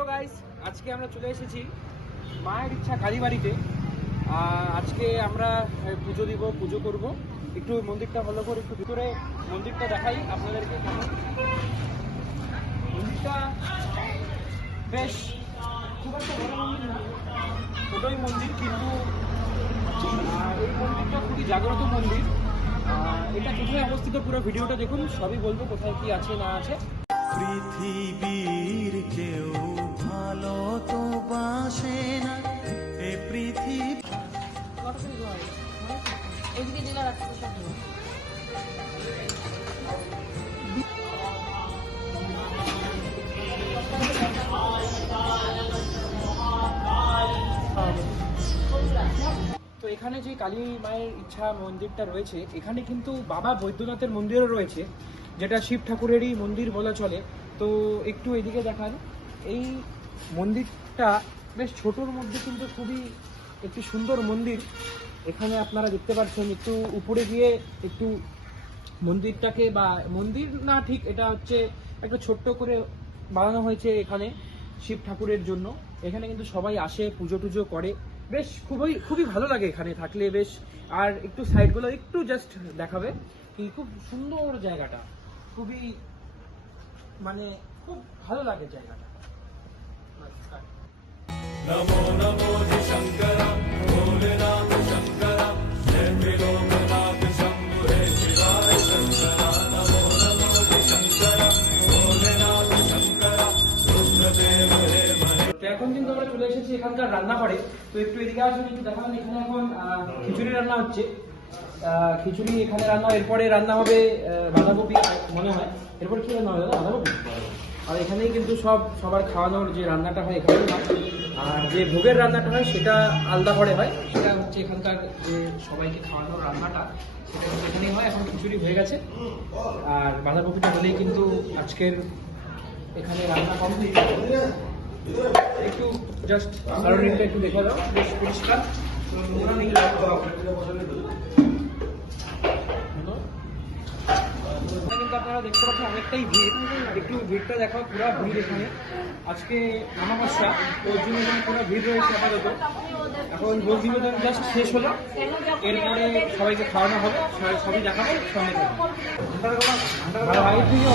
Hello guys, আজকে আমরা চলে এসেছি মায়ের ইচ্ছা কালীবাড়িতে। আজকে আমরা পুজো দিব, পুজো করব। একটু মন্দিরটা ভালো করে একটু ভিতরে মন্দিরটা দেখাই আপনাদেরকে। মন্দিরটা বেশ খুব একটা বড় মন্দির না, ছোটই মন্দির, কিন্তু এই মন্দিরটা খুবই জাগ্রত মন্দির। এটা কোথায় অবস্থিত পুরো ভিডিওটা দেখুন, সবই বলবো কোথায় কি আছে না আছে। পৃথিবীর কেউ ভালো তো বাসে না এ পৃথিবী। তো এখানে যে কালী মায়ের ইচ্ছা মন্দিরটা রয়েছে, এখানে কিন্তু বাবা বৈদ্যনাথের মন্দিরও রয়েছে, যেটা শিব ঠাকুরেরই মন্দির বলা চলে। তো একটু এদিকে দেখান, এই মন্দিরটা বেশ ছোটোর মধ্যে কিন্তু খুবই একটি সুন্দর মন্দির। এখানে আপনারা দেখতে পাচ্ছেন, একটু উপরে গিয়ে একটু মন্দিরটাকে, বা মন্দির না ঠিক, এটা হচ্ছে একটা ছোট্ট করে বানানো হয়েছে এখানে শিব ঠাকুরের জন্য। এখানে কিন্তু সবাই আসে, পুজো টুজো করে, বেশ খুবই খুবই ভালো লাগে এখানে থাকলে বেশ। আর একটু সাইডগুলো একটু জাস্ট দেখাবে কি, খুব সুন্দর জায়গাটা, খুবই মানে খুব ভালো লাগে জায়গাটা। নমো নমো শঙ্কর ভোলেনাথ শঙ্কর জয় ত্রিলোকনাথ শম্ভু হে শিবায় শঙ্কর। নমো নমো শঙ্কর ভোলেনাথ শঙ্কর রুদ্রদেব হে মহে। তো এখন কিন্তু আমরা চলে এসেছি এখানকার রান্নাঘরে। তো একটু এদিকে আসুন, একটু দেখাবেন। এখানে এখন খিচুড়ি রান্না হচ্ছে। খিচুড়ি এখানে রান্না, এরপরে রান্না হবে বাঁধাকপি মনে হয়। এরপর কি রান্না হবে? বাঁধাকপি। আর এখানেই কিন্তু সবার খাওয়ানোর যে রান্নাটা হয় এখানেই হয়। আর যে ভোগের রান্নাটা হয় সেটা আলাদা করে হয়, সেটা হচ্ছে এখানকার যে সবাইকে খাওয়ানোর রান্নাটা, সেটা হচ্ছে এখানেই হয়। এখন খিচুড়ি হয়ে গেছে, আর বাঁধাকপিটা হলেই কিন্তু আজকের এখানে রান্না কমপ্লিট। একটু জাস্ট সারাউন্ডিংটা একটু দেখে দাও, বেশ পরিষ্কার। কিন্তু আপনারা দেখতে পাচ্ছেন অনেকটাই ভিড়। একটু ভিড়টা দেখাও, পুরো ভিড় এখানে। আজকে অমাবস্যা, ওর জন্য এখানে পুরো ভিড় রয়েছে আপাতত। এখন ভোগ নিবেদন জাস্ট শেষ হলো, এরপরে সবাইকে খাওয়ানো হবে, সবই দেখাবো সঙ্গে থাকবে। ভাই থেকে